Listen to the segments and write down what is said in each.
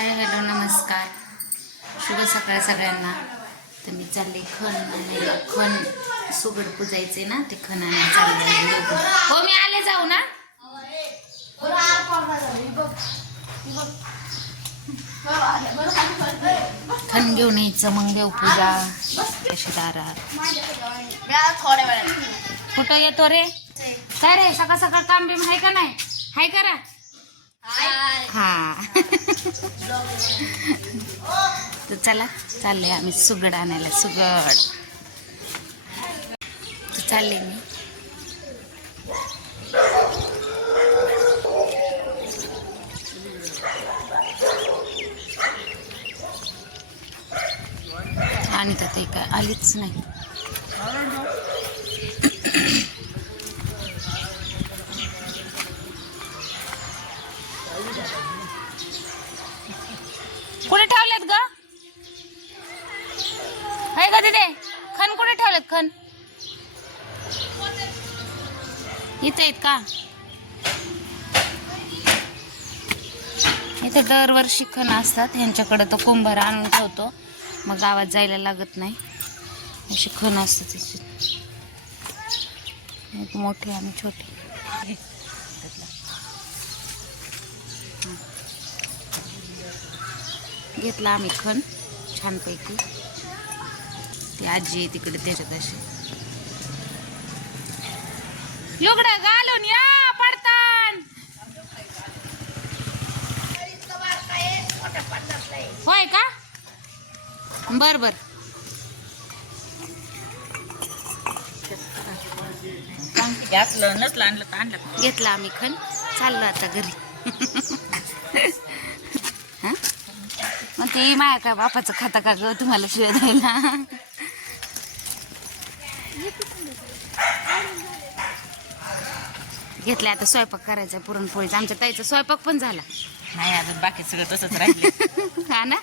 Hi hello नमस्कार. शुभ सकाळ सगळ्यांना. तर मी चालले खण आणायला खण सुगड पुजायचे ना ते खण आणायला चालले हो मी आले जाऊ ना. खण घेऊन यायचं मग देवपूजा कशी दारात कुठं येतो रे? काय रे सकाळ सकाळ काम बिम आहे का नाही? हाय करा. हा. तर चला चालले आम्ही सुगड आणायला सुगड. तर चालले मी. आणि तर ते काय आलीच नाही. आहे का तिथे? खण कुठे ठेवलेत खण? इथे आहेत का? इथे दरवर्षी खण असतात. यांच्याकडे तो कुंभार आणून ठेवतो. मग गावात जायला लागत नाही. अशी खण असतात त्याची एक मोठी आणि छोटी. घेतला आम्ही खण छानपैकी. ती आजी आहे तिकडे त्याच्यात अशी. लुगडं घालून या पडतान. होय का? बर बर. असलं नसलं आणलं तर आणलं घेतलं आम्ही खण. चाललो आता घरी. हा? मग ते माया का बापाचं खाता का ग? तुम्हाला शिवाय द्यायला? घेतलं आता स्वयंपाक करायचा पुरणपोळीचा आमच्या ताईचा स्वयंपाक पण झाला. नाही अजून बाकी सगळं तसंच राहिलं हा ना?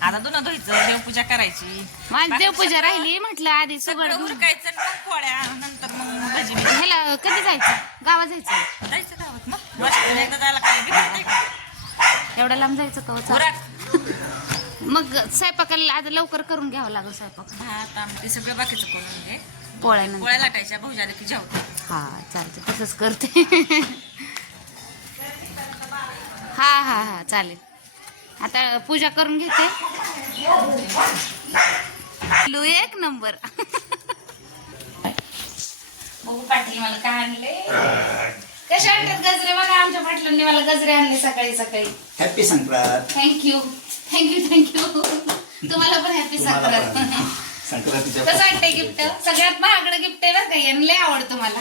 आता धुणं धुयचं देवपूजा करायची. माझी देवपूजा राहिली म्हटलं आधी सगळं उरकायचं आणि मग पोळ्या नंतर मग भाजी बिजी. ह्याला कधी जायचं? गावात जायचं? जायचं गावात मग. वर्षातून एकदा जायला काय बिघडतंय का? एवढ्या लांब जायचं का हो? उरक. मग स्वयंपाकाला आता लवकर करून घ्यावं लागेल स्वयंपाक. भात आमटी सगळं बाकीचं करून घे. पोळ्यानंतर. पोळ्या लाटायच्या की जेवतो. हा चालतं तसंच करते. हा हा हा चालेल. आता पूजा करून घेते. लू एक नंबर. बघू पाटील मला काय आणले कशा आणतात गजरे? बघा आमच्या पाटलांनी मला गजरे आणले सकाळी सकाळी. Happy Sankrant thank you thank you thank you तुम्हाला पण हॅपी. संक्रांत. संक्रांतीच्या कसं वाटतंय गिफ्ट सगळ्यात महागडं गिफ्ट आहे बरं का? आणि लय आवडतं मला.